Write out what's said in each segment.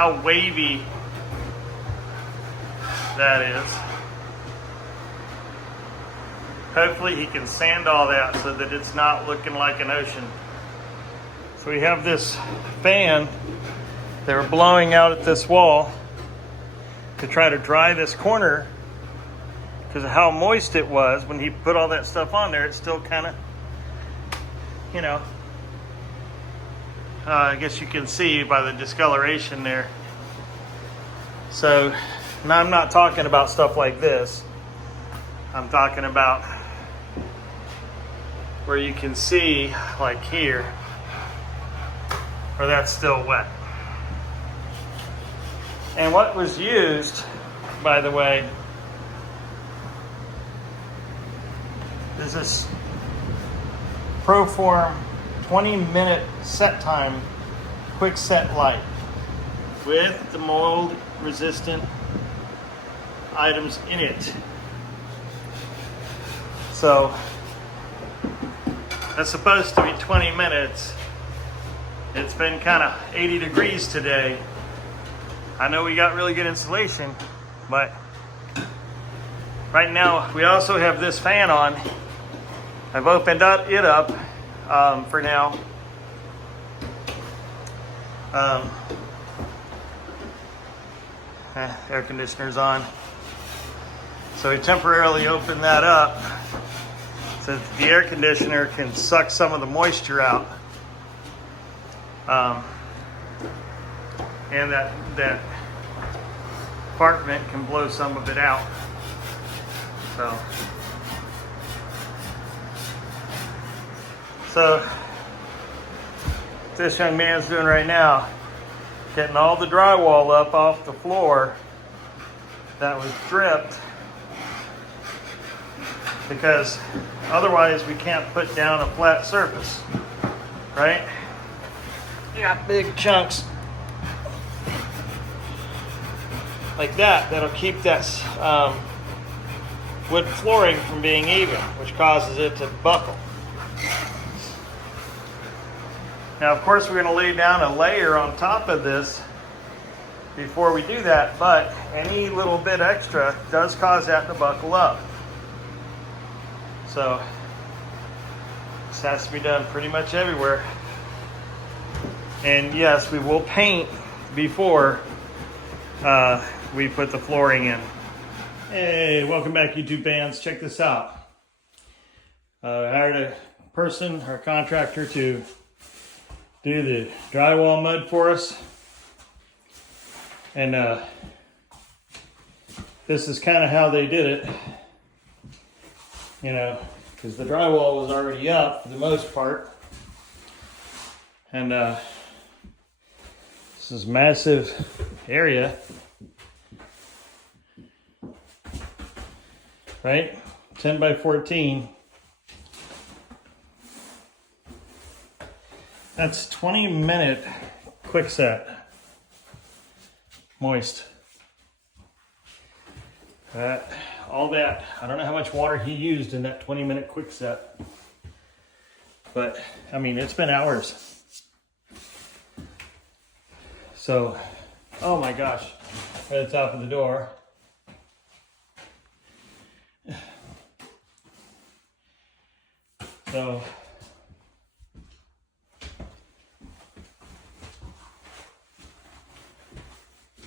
how wavy that is. Hopefully he can sand all that so that it's not looking like an ocean. So we have this fan that we're blowing out at this wall to try to dry this corner because of how moist it was when he put all that stuff on there. It's still kind of, you know, I guess you can see by the discoloration there. So now I'm not talking about stuff like this. I'm talking about where you can see, like here, where that's still wet. And what was used, by the way, is this Proform 20-minute set time quick set light with the mold resistant items in it. So that's supposed to be 20 minutes. It's been kind of 80 degrees today. I know we got really good insulation, but right now we also have this fan on. I've opened it up for now. Air conditioner's on. So we temporarily opened that up so that the air conditioner can suck some of the moisture out. And that compartment can blow some of it out. So what this young man's doing right now, getting all the drywall up off the floor that was dripped, because otherwise we can't put down a flat surface, right? You got big chunks like that that'll keep that wood flooring from being even, which causes it to buckle. Now, of course, we're going to lay down a layer on top of this before we do that, but any little bit extra does cause that to buckle up. So this has to be done pretty much everywhere. And yes, we will paint before we put the flooring in. Hey, welcome back, YouTube fans. Check this out. I hired a person, our contractor, to do the drywall mud for us. And this is kind of how they did it. You know, because the drywall was already up for the most part. And this is massive area. Right? 10 by 14. That's 20-minute quick set. Moist. All that. I don't know how much water he used in that 20-minute quick set. But, I mean, it's been hours. So, oh my gosh. Right at the top of the door. So,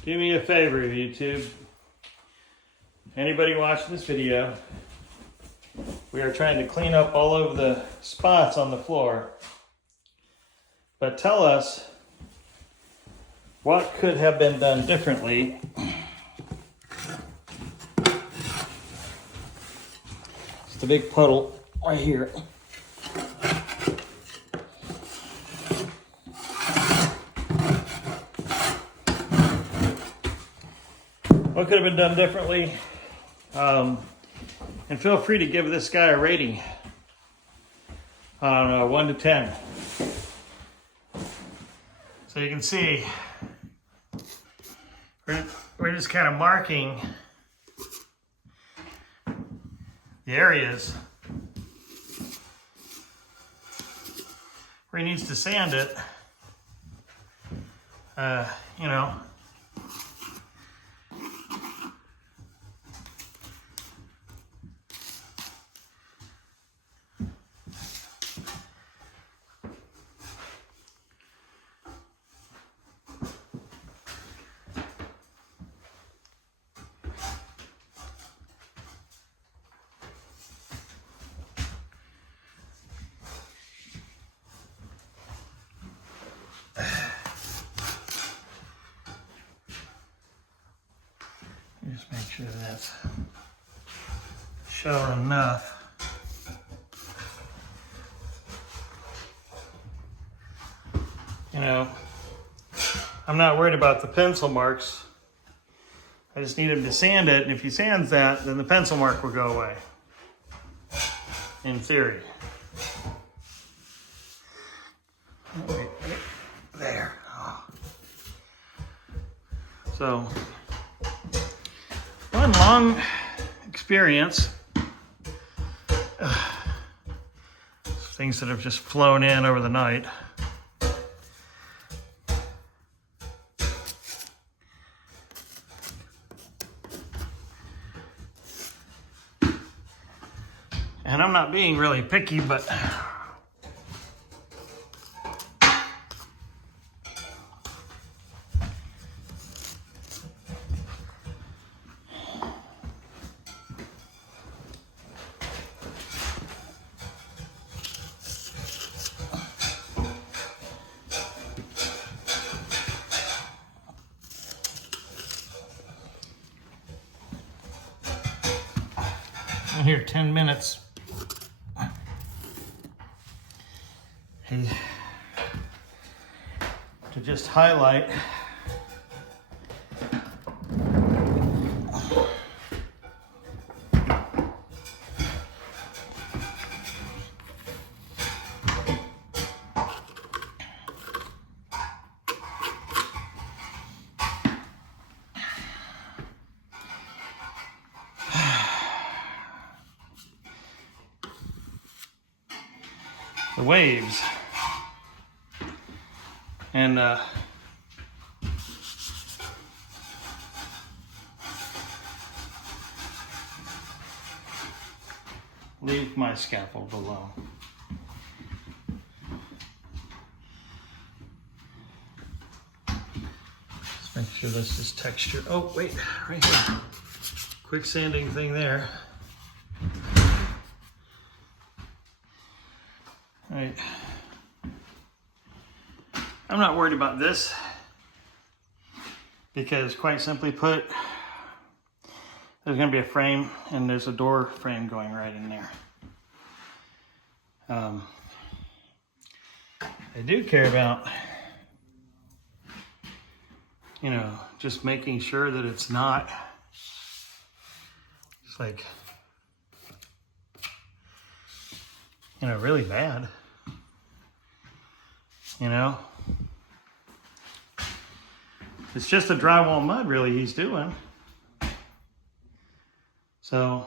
do me a favor, YouTube. Anybody watching this video, we are trying to clean up all of the spots on the floor. But tell us what could have been done differently. Just a big puddle right here. What could have been done differently? And feel free to give this guy a rating. I don't know, 1 to 10. So you can see, we're just kind of marking the areas where he needs to sand it. You know, Make sure that's shallow enough. You know, I'm not worried about the pencil marks. I just need him to sand it, and if he sands that, then the pencil mark will go away. In theory. Oh, wait, there. Oh. So, one long experience. Things that have just flown in over the night. And I'm not being really picky, but I'm here 10 minutes. Hey, to just highlight the waves and leave my scaffold below. Just make sure this is texture. Oh, wait, right here. Quick sanding thing there. All right. I'm not worried about this because, quite simply put, there's going to be a frame and there's a door frame going right in there. I do care about, you know, just making sure that it's not just like, you know, really bad. You know, it's just a drywall mud really he's doing. So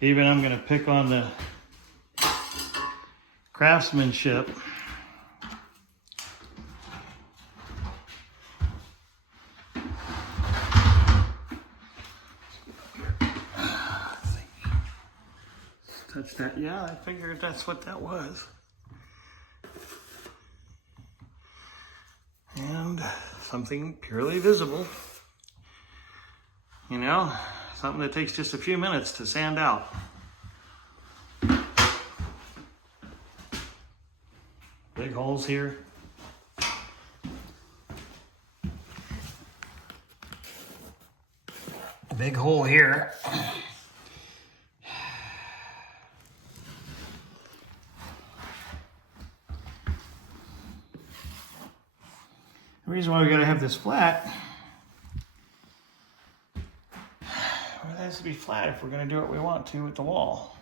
even I'm going to pick on the craftsmanship. Touch that. Yeah, I figured that's what that was. And something purely visible, you know, something that takes just a few minutes to sand out. Big holes here. Big hole here. The reason why we gotta have this flat, well, it has to be flat if we're gonna do what we want to with the wall.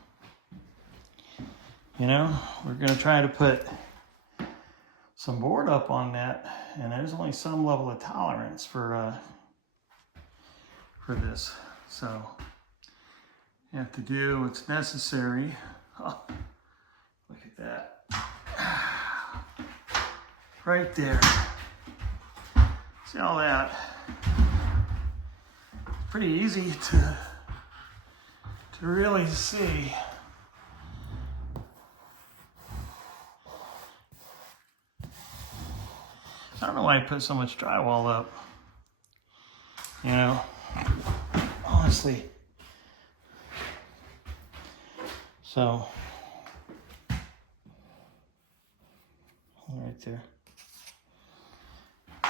You know, we're gonna try to put some board up on that, and there's only some level of tolerance for this. So you have to do what's necessary. Oh, look at that. Right there. See all that? Pretty easy to really see. I don't know why I put so much drywall up. You know, honestly. So, right there.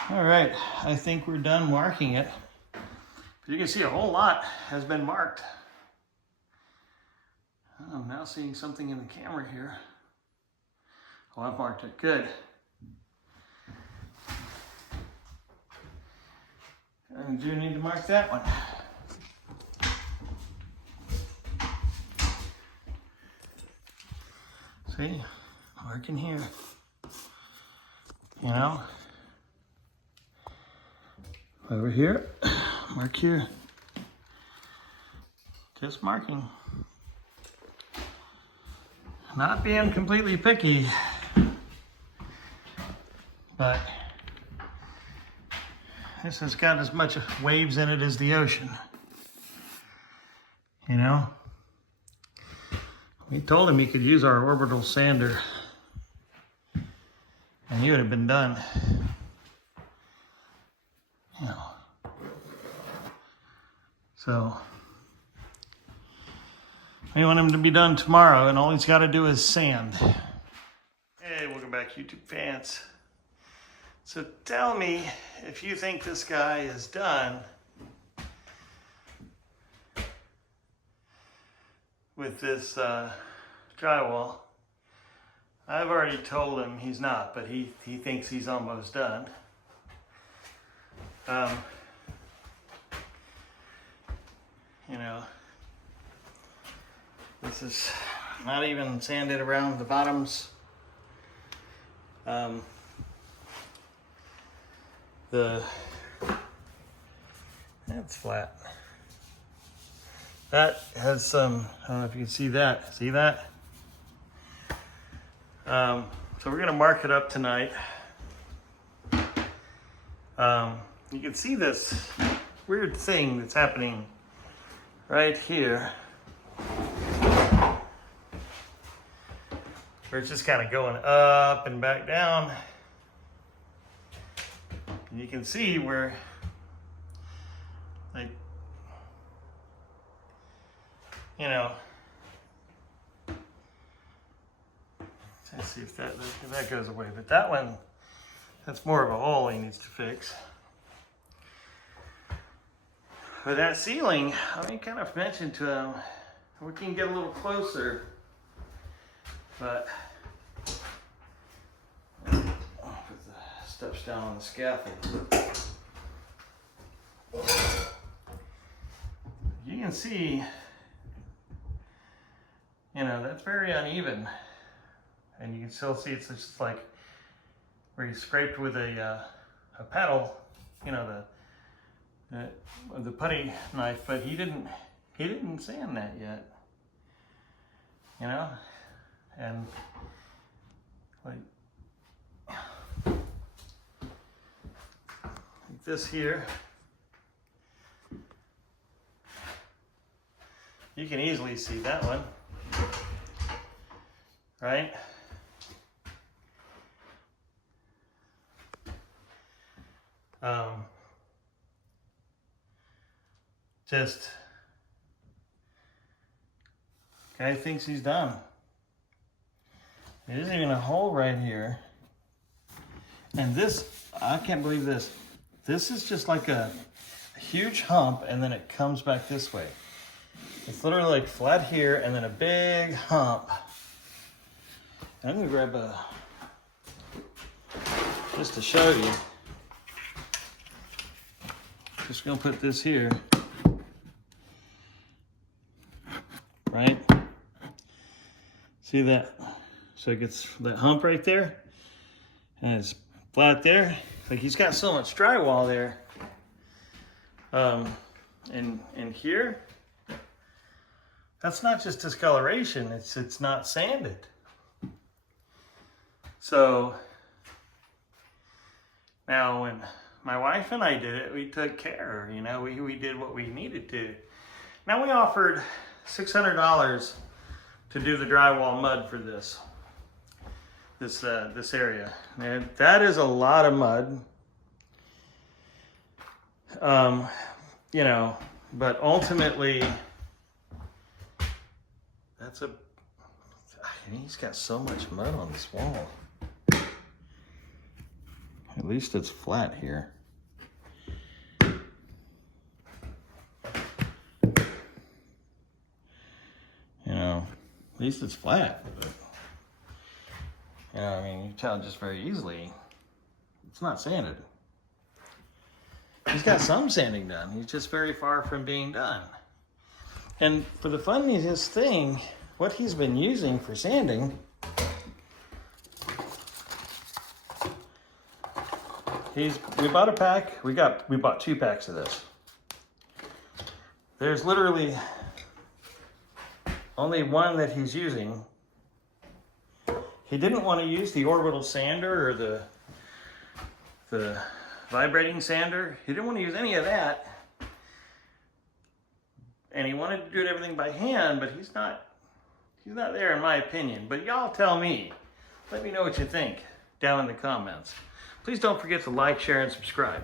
All right, I think we're done marking it. You can see a whole lot has been marked. I'm now seeing something in the camera here. Oh, I've marked it. Good. And do need to mark that one. See? Marking here. You know? Over here. Mark here. Just marking. Not being completely picky, but this has got as much waves in it as the ocean. You know? We told him he could use our orbital sander and he would have been done. You know. So we want him to be done tomorrow, and all he's got to do is sand. Hey, welcome back, YouTube fans. So tell me if you think this guy is done with this drywall. I've already told him he's not, but he thinks he's almost done. You know, this is not even sanded around the bottoms. That's flat. That has some, I don't know if you can see that. See that? So we're gonna mark it up tonight. You can see this weird thing that's happening right here, where it's just kind of going up and back down. And you can see where, like, you know, let's see if that goes away. But that one, that's more of a hole he needs to fix. But that ceiling, I kind of mentioned to him, we can get a little closer, but I'll put the steps down on the scaffold. You can see, you know, that's very uneven, and you can still see it's just like where you scraped with a paddle, you know, the putty knife, but he didn't sand that yet, you know, and like this here, you can easily see that one, right? Just, guy thinks he's done. There's even a hole right here. And this, I can't believe this. This is just like a huge hump, and then it comes back this way. It's literally like flat here and then a big hump. I'm gonna grab just to show you. Just gonna put this here. Right? See that? So it gets that hump right there, and it's flat there. Like, he's got so much drywall there. And here, that's not just discoloration, it's not sanded. So now when my wife and I did it, we took care, you know, we did what we needed to. Now we offered $600 to do the drywall mud for this area. And that is a lot of mud. You know, but ultimately, he's got so much mud on this wall. At least it's flat here. At least it's flat. But, you know, I mean, you can tell just very easily it's not sanded. He's got some sanding done. He's just very far from being done. And for the funniest thing, what he's been using for sanding, we bought a pack. We bought 2 packs of this. There's literally only one that he's using. He didn't want to use the orbital sander or the vibrating sander. He didn't want to use any of that. And he wanted to do everything by hand, but he's not there in my opinion. But y'all tell me. Let me know what you think down in the comments. Please don't forget to like, share, and subscribe.